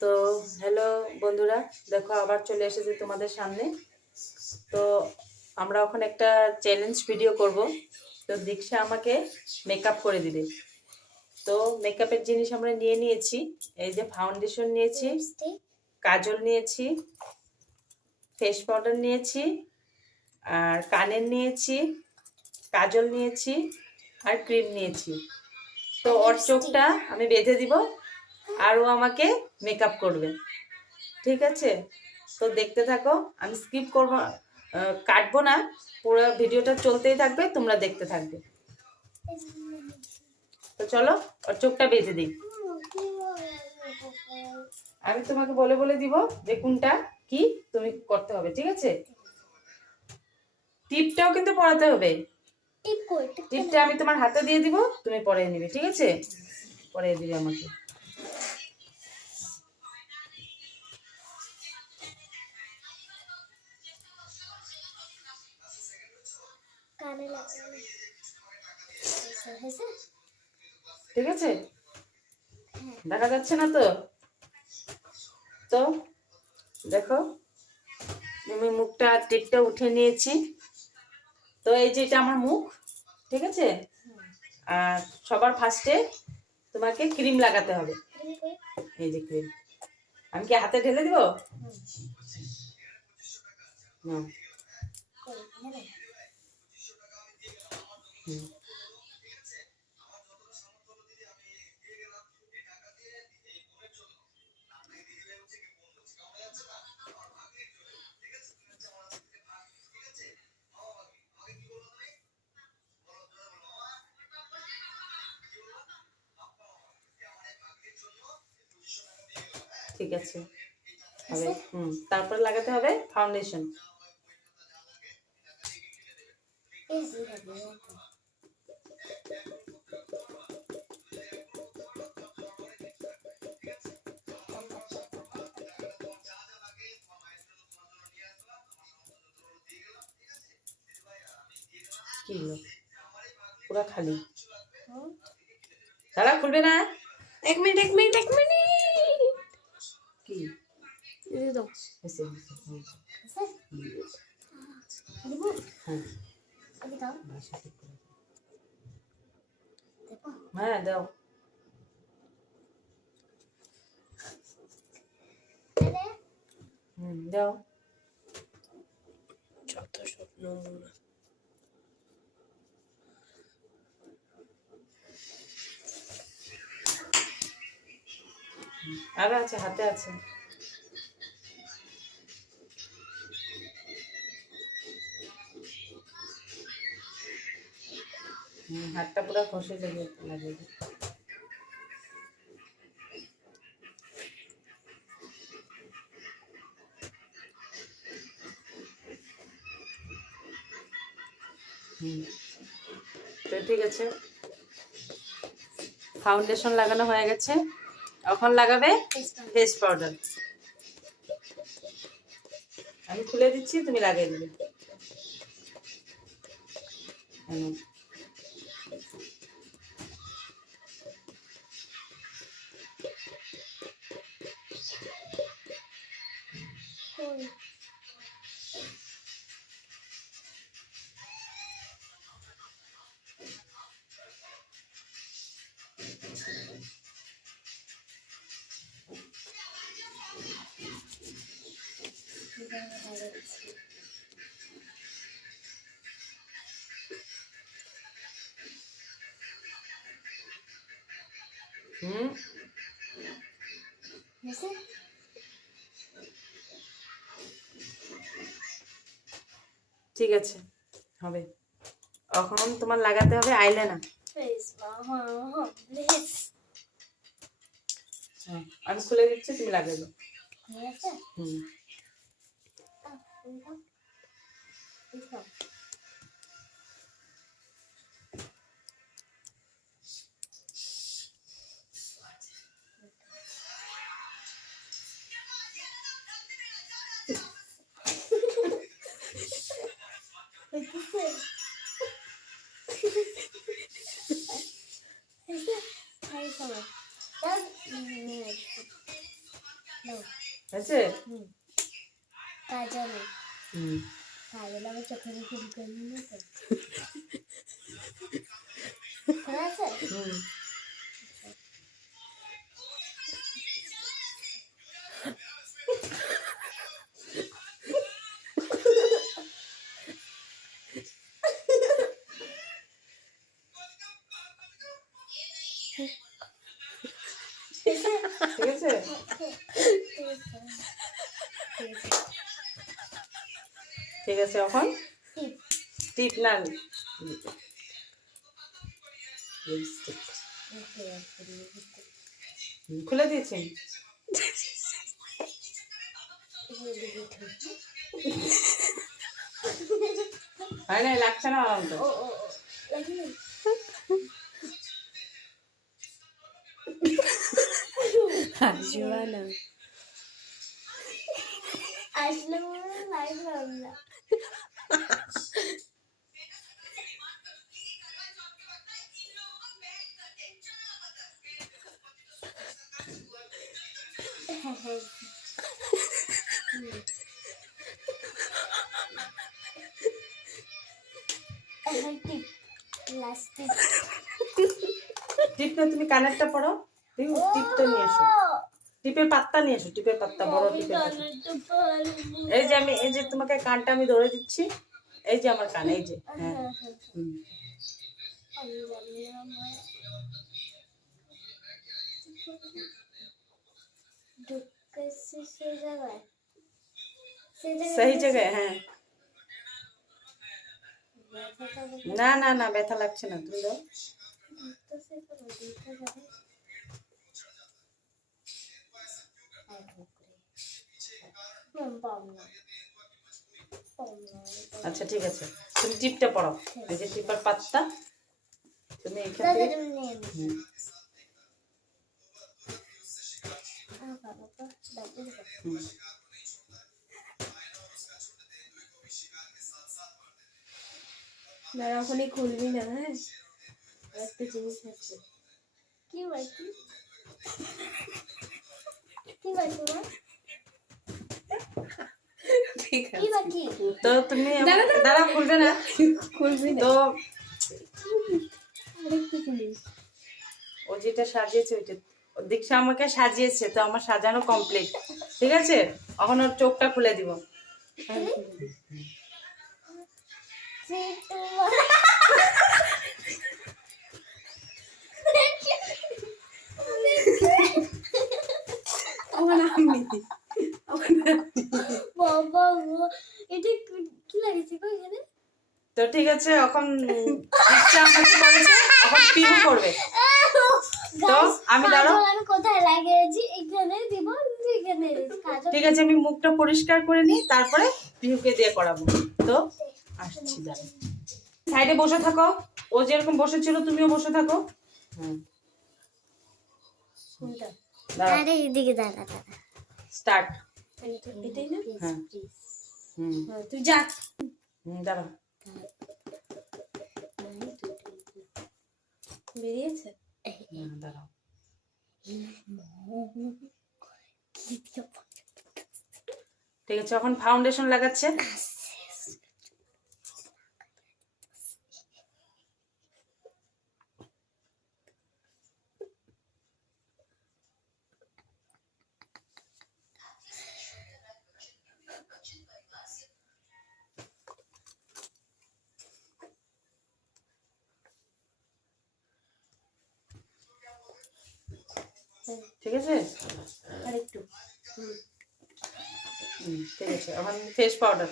তো হ্যালো বন্ধুরা, দেখো আবার চলে এসেছি তোমাদের সামনে। তো আমরা এখন একটা চ্যালেঞ্জ ভিডিও করব। তো দীক্ষা আমাকে মেকআপ করে দিবে। তো মেকআপের জিনিস আমরা নিয়ে নিয়েছি। এই যে ফাউন্ডেশন নিয়েছি, কাজল নিয়েছি, ফেস পাউডার নিয়েছি, আর কানের নিয়েছি, কাজল নিয়েছি, আর ক্রিম নিয়েছি। তো ওর চোখটা আমি বেঁধে দিব আর ও আমাকে মেকআপ করবে, ঠিক আছে? তো দেখতে থাকো, আমি স্কিপ করব, কাটবো না, পুরো ভিডিওটা চলতেই থাকবে, তোমরা দেখতে থাকবে। তো চলো ওর চোখটা বেঁধে দিই। আমি তোমাকে বলে বলে দিব যে কোনটা কি তুমি করতে হবে, ঠিক আছে? টিপটাও কিন্তু পরাতে হবে। টিপটা আমি তোমার হাতে দিয়ে দিব, তুমি পরিয়ে নিবে, ঠিক আছে? পরিয়ে দিবে আমাকে। ঠিক আছে, দেখা যাচ্ছে না তো? তো দেখো, আমি মুখটা টিপটা উঠে নিয়েছি। তো এই যে এটা আমার মুখ, ঠিক আছে? আর সবার ফার্স্টে তোমাকে ক্রিম লাগাতে হবে। এই যে ক্রিম, আমি কি হাতে ঢেলে দিব? না। ঠিক আছে, হবে। তারপর লাগাতে হবে ফাউন্ডেশন। কি হলো, পুরা খালি? দাঁড়া, খুলবে না। এক মিনিট কি দাও। হ্যাঁ দাও। দাও। যত স্বপ্ন আর আছে, হাতে আছে। হাতটা পুরো ঘষে লাগে। তো ঠিক আছে, ফাউন্ডেশন লাগানো হয়ে গেছে। এখন লাগাবে ফেস পাউডার। আমি খুলে দিচ্ছি, তুমি লাগিয়ে দিবে। ঠিক আছে, হবে। এখন তোমার লাগাতে হবে আইলাইনার। আমি খুলে দিচ্ছি, তুমি লাগাই দাও। হয়েছে? কাজল হুম। কাজল আমার চোখে মুখে ঢুকে নিয়ে তো খোলা আছে? হুম। ঠিক আছে? ঠিক আছে, এখন টিপ না, লিপস্টিক খুলে দিয়েছি। হয় না, লাগছে না আমার তো। হাসিবা না আসলে লাইভ আমরা টিপ না, তুমি কানেরটা পড়ো। টিপটা নিয়ে এসো, টিপের পাত্তা নিয়ে এসো, টিপের পাত্তা, বড় টিপের পাত্তা। এই যে আমি, এই যে তোমাকে কানটা আমি ধরে দিচ্ছি, এই যে আমার কান, এই যে। হ্যাঁ। হুম। সেই জায়গায়, হ্যাঁ। না না না, ব্যথা লাগছে না, তুমি দাও। আচ্ছা ঠিক আছে, তুমি টিপটা পড়ো, এই যে টিপার পাত্তা, তুমি এখান থেকে। হুম। হুম। ওখানে খুলবি না, হ্যাঁ? একটা জিনিস আছে। কি বাকি? কি বাকি মা? ঠিক কি আছে, বাকি? তো তুমি দাঁড়া, খুলবে না, খুলবি না। তো আরেকটা জিনিস। ও যেটা সাজিয়েছে ওইটা, দীক্ষা আমাকে সাজিয়েছে, তো আমার সাজানো কমপ্লিট। ঠিক আছে, এখন ওর চোখটা খুলে দিব। বাবা গো, এটা কি লাগিয়েছে গো এখানে? তো ঠিক আছে, এখন দীক্ষা আমাকে বলেছে এখন পিহু করবে। তো আমি দাঁড়াও, আমি কোথায় লাগিয়েছি? এখানে দিব, এখানে কাজল। ঠিক আছে, আমি মুখটা পরিষ্কার করে নিই, তারপরে পিহুকে দিয়ে করাবো। তো আসছি, দাঁড়াও, সাইডে বসে থাকো, ও যেরকম বসেছিল তুমিও বসে থাকো। হুম। দাঁড়াও, আরে এদিকে দাঁড়া দাঁড়া। স্টার্ট। এটাই না? হ্যাঁ। হুম। তুই যা। দাঁড়াও। বেরিয়েছে? দাঁড়াও। ঠিক আছে, এখন ফাউন্ডেশন লাগাচ্ছে। ঠিক আছে, আরেকটু। ঠিক আছে, এখন ফেস পাউডার।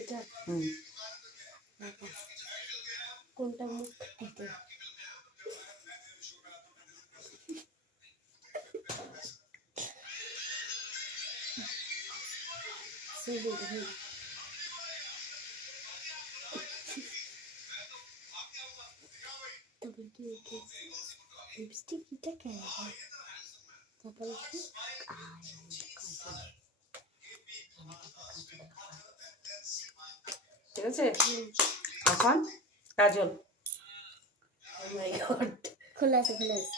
এটা হুম। কোনটা মুখ দিতে? লিপস্টিক এটা কেন? তারপরে কি? ঠিক আছে, এখন কাজল। খোলা আছে খোলা আছে।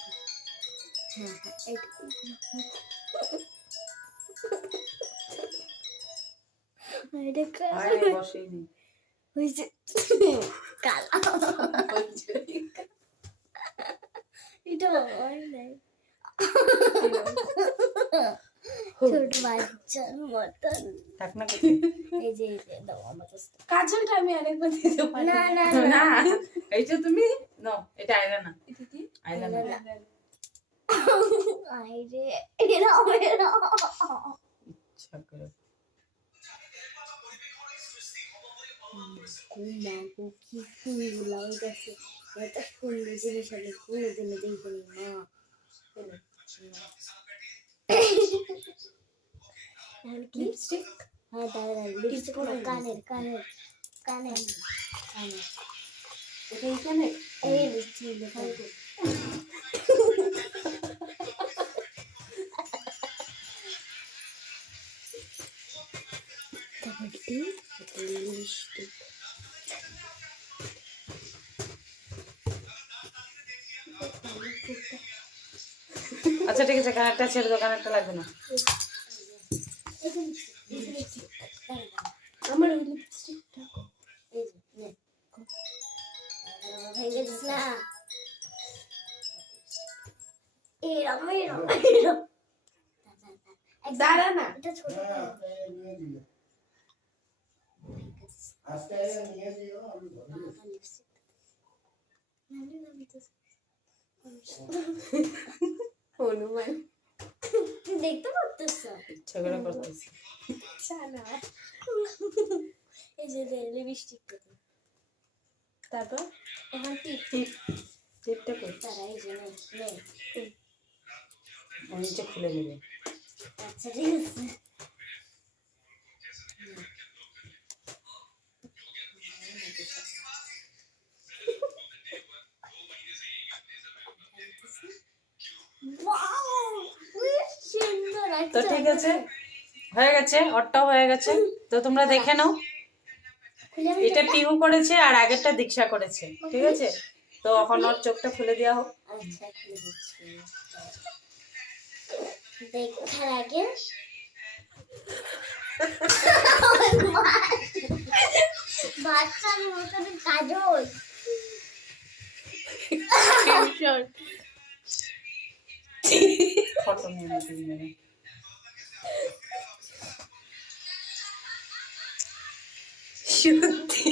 হ্যাঁ হ্যাঁ এইটা। এটা আয় বসেই নি হয়েছে কালা এটা হয় নাই ছোট বাচ্চার মতন থাক না কোথায়? এই যে দাও আমার কাছে কাজলটা আমি আরেকবার দিতে পারি না না না এইটা তুমি নো এটা আইলা না এটা কি আইলা না আইরে এরা এরা ইচ্ছা করে কুমাগো কি সুন্দর লাগছে এত সুন্দর জিনিস আমি কোনোদিনও দেখিনি মা লিপস্টিক হ্যাঁ দাদা লিপস্টিক কানের কানের কানের কানের এটা এখানে এই লিপস্টিক লেখা তারপরটি লিপস্টিক আচ্ছা ঠিক আছে কানেরটা ছেড়ে দাও কানেরটা লাগবে না আমার ওই লিপস্টিকটা এই যে নে ভেঙে দিস না এরম এরম এরম দাঁড়া না এটা ছোট হনুমান দেখতে পারতেছ ইচ্ছা করে করতেছি না এই যে লিপস্টিক তারপর এখন টিপ টিপটা কই তারা এই যে নে ও নিচে খুলে নেবে আচ্ছা ঠিক আছে তো ঠিক আছে হয়ে গেছে ওরটাও হয়ে গেছে তো তোমরা দেখে নাও এটা পিহু করেছে আর আগেরটা দীক্ষা করেছে ঠিক আছে তো এখন ওর চোখটা খুলে দেওয়া হোক আচ্ছা খুলে দিচ্ছি দেখার আগে বাচ্চার মতন কাজল ফটো নিয়ে নেবে সত্যি